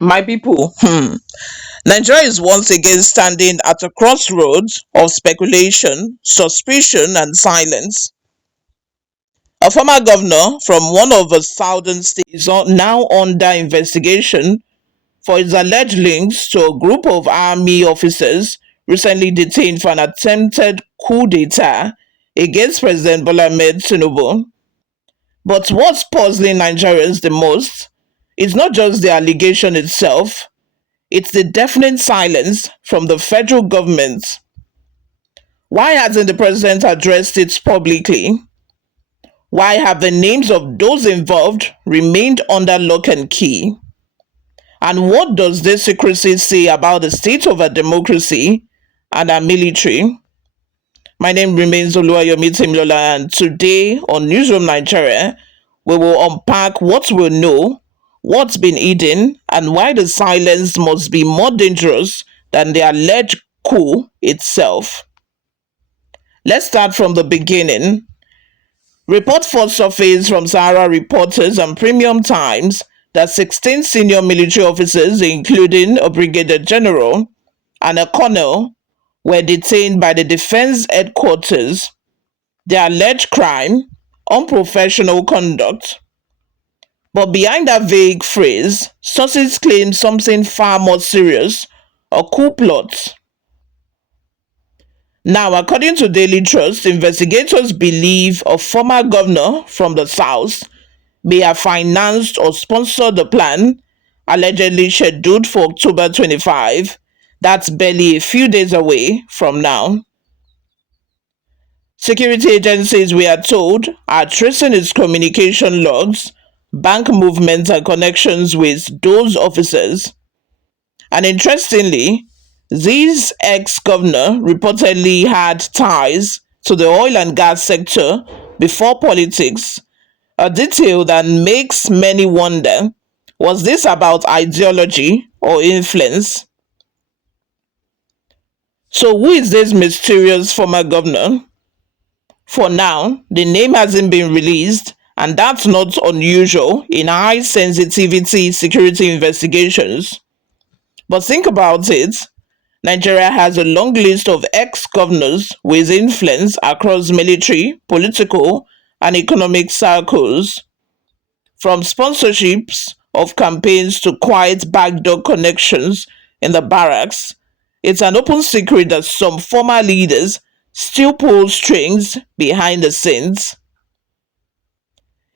My people, Nigeria is once again standing at a crossroads of speculation, suspicion, and silence. A former governor from one of the southern states is now under investigation for his alleged links to a group of army officers recently detained for an attempted coup d'etat against President Bola Ahmed Tinubu. But what's puzzling Nigerians the most is not just the allegation itself, it's the deafening silence from the federal government. Why hasn't the president addressed it publicly? Why have the names of those involved remained under lock and key? And what does this secrecy say about the state of our democracy and our military? My name remains Oluwayomi Timilola, and today on Newsroom Nigeria, we will unpack what we know, what's been hidden, and why the silence must be more dangerous than the alleged coup itself. Let's start from the beginning. Report first surfaced from Sahara Reporters and Premium Times that 16 senior military officers, including a Brigadier-General and a Colonel, were detained by the Defense Headquarters. Their alleged crime, unprofessional conduct. But behind that vague phrase, sources claim something far more serious, a coup plot. Now, according to Daily Trust, investigators believe a former governor from the south may have financed or sponsored the plan, allegedly scheduled for October 25. That's barely a few days away from now. Security agencies, we are told, are tracing its communication logs, bank movements, and connections with those officers. And interestingly, this ex-governor reportedly had ties to the oil and gas sector before politics, a detail that makes many wonder, was this about ideology or influence? So who is this mysterious former governor? For now, the name hasn't been released, and that's not unusual in high sensitivity security investigations. But think about it. Nigeria has a long list of ex-governors with influence across military, political, and economic circles, from sponsorships of campaigns to quiet backdoor connections in the barracks. It's an open secret that some former leaders still pull strings behind the scenes.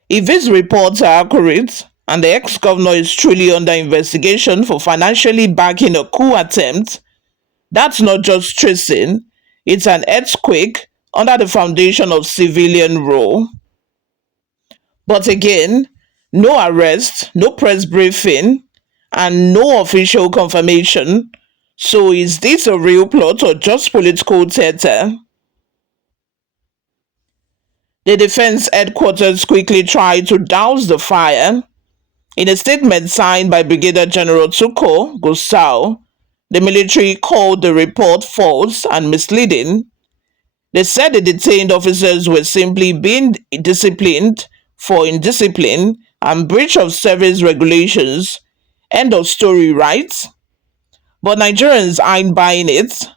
If these reports are accurate, and the ex-governor is truly under investigation for financially backing a coup attempt, that's not just treason, it's an earthquake under the foundation of civilian rule. But again, no arrest, no press briefing, and no official confirmation. So is this a real plot or just political theater? The defense headquarters quickly tried to douse the fire. In a statement signed by Brigadier-General Tuko Gusau, the military called the report false and misleading. They said the detained officers were simply being disciplined for indiscipline and breach of service regulations. End of story, right? But Nigerians aren't buying it.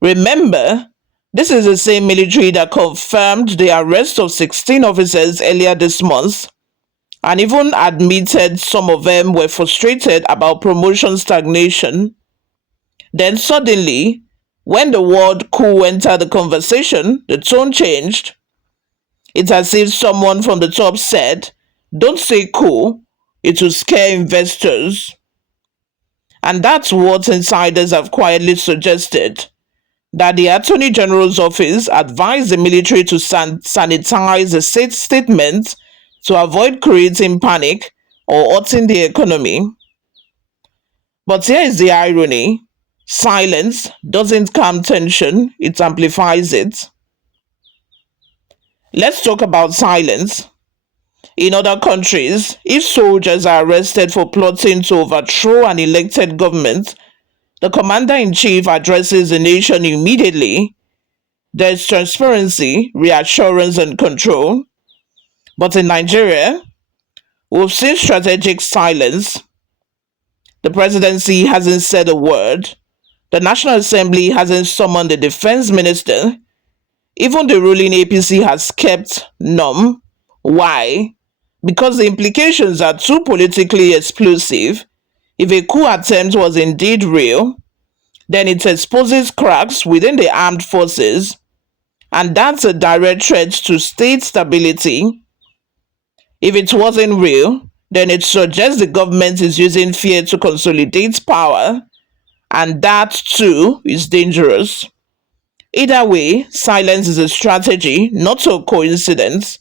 Remember, this is the same military that confirmed the arrest of 16 officers earlier this month and even admitted some of them were frustrated about promotion stagnation. Then suddenly, when the word coup entered the conversation, the tone changed. It's as if someone from the top said, "Don't say coup, it will scare investors." And that's what insiders have quietly suggested, that the Attorney General's office advised the military to sanitize the statement to avoid creating panic or hurting the economy. But here is the irony. Silence doesn't calm tension, it amplifies it. Let's talk about silence. In other countries, if soldiers are arrested for plotting to overthrow an elected government, the commander-in-chief addresses the nation immediately. There's transparency, reassurance, and control. But in Nigeria, we've seen strategic silence. The presidency hasn't said a word. The National Assembly hasn't summoned the defense minister. Even the ruling APC has kept numb. Why? Because the implications are too politically explosive. If a coup attempt was indeed real, then it exposes cracks within the armed forces, and that's a direct threat to state stability. If it wasn't real, then it suggests the government is using fear to consolidate power, and that too is dangerous. Either way, silence is a strategy, not a coincidence.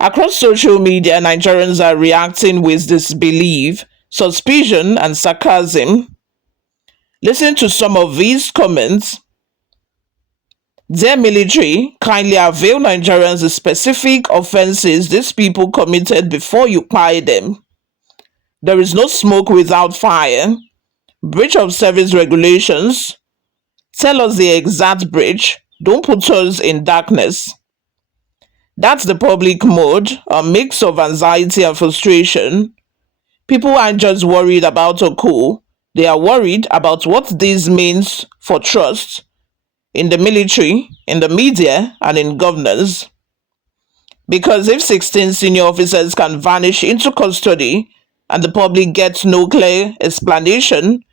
Across social media, Nigerians are reacting with disbelief, suspicion, and sarcasm. Listen to some of these comments. Dear military, kindly avail Nigerians the specific offenses these people committed before you pie them. There is no smoke without fire. Breach of service regulations. Tell us the exact breach. Don't put us in darkness. That's the public mode, a mix of anxiety and frustration. People aren't just worried about a coup, they are worried about what this means for trust in the military, in the media, and in governance. Because if 16 senior officers can vanish into custody and the public gets no clear explanation,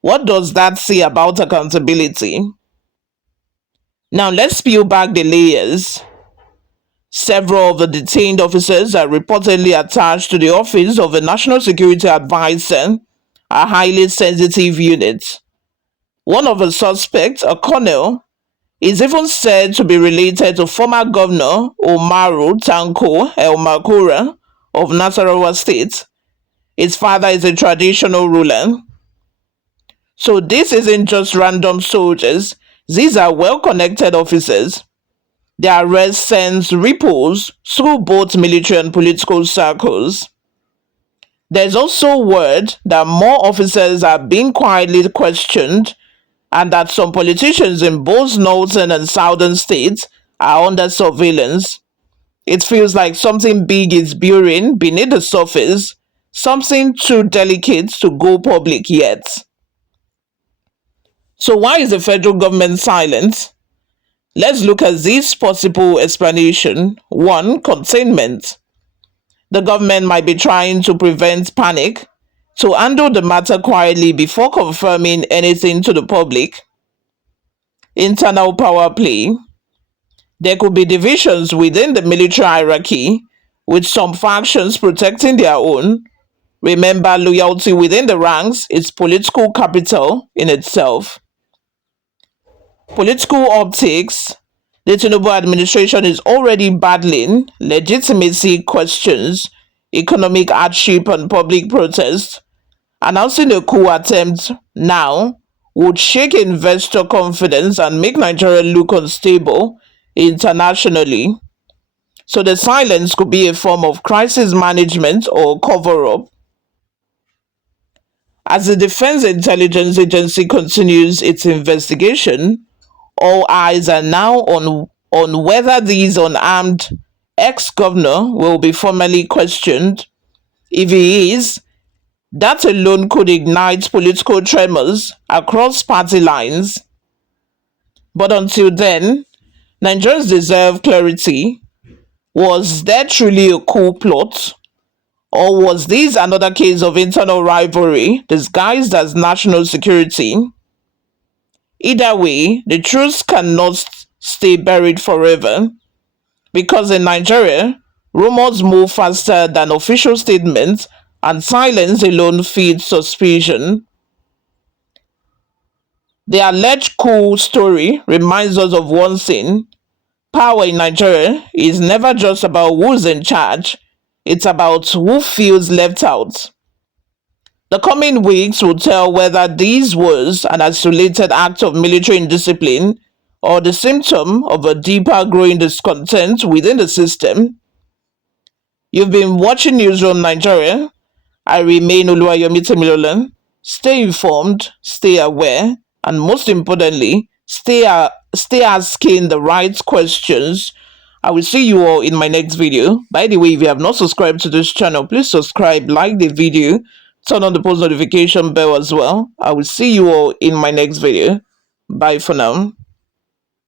what does that say about accountability? Now let's peel back the layers. Several of the detained officers are reportedly attached to the office of a National Security Advisor, a highly sensitive unit. One of the suspects, a colonel, is even said to be related to former Governor Umaru Tanko El Makura of Nasarawa State. His father is a traditional ruler. So this isn't just random soldiers, these are well-connected officers. Their arrest sends ripples through both military and political circles. There's also word that more officers are being quietly questioned and that some politicians in both northern and southern states are under surveillance. It feels like something big is brewing beneath the surface, something too delicate to go public yet. So why is the federal government silent? Let's look at this possible explanation. 1. Containment. The government might be trying to prevent panic, to handle the matter quietly before confirming anything to the public. Internal power play. There could be divisions within the military hierarchy, with some factions protecting their own. Remember, loyalty within the ranks is political capital in itself. Political optics. The Tinubu administration is already battling legitimacy questions, economic hardship, and public protest. Announcing a coup attempt now would shake investor confidence and make Nigeria look unstable internationally. So the silence could be a form of crisis management or cover-up. As the Defense Intelligence Agency continues its investigation, all eyes are now on whether this unarmed ex-governor will be formally questioned. If he is, that alone could ignite political tremors across party lines. But until then, Nigerians deserve clarity. Was there truly a coup plot? Or was this another case of internal rivalry disguised as national security? Either way, the truth cannot stay buried forever, because in Nigeria, rumors move faster than official statements, and silence alone feeds suspicion. The alleged coup story reminds us of one thing: power in Nigeria is never just about who's in charge, it's about who feels left out. The coming weeks will tell whether this was an isolated act of military indiscipline or the symptom of a deeper growing discontent within the system. You've been watching Newsroom Nigeria. I remain Oluwayomi Temilola. Stay informed, stay aware, and most importantly, stay asking the right questions I will see you all in my next video. By the way, if you have not subscribed to this channel, please subscribe, like the video, turn on the post notification bell as well. I will see you all in my next video. Bye for now.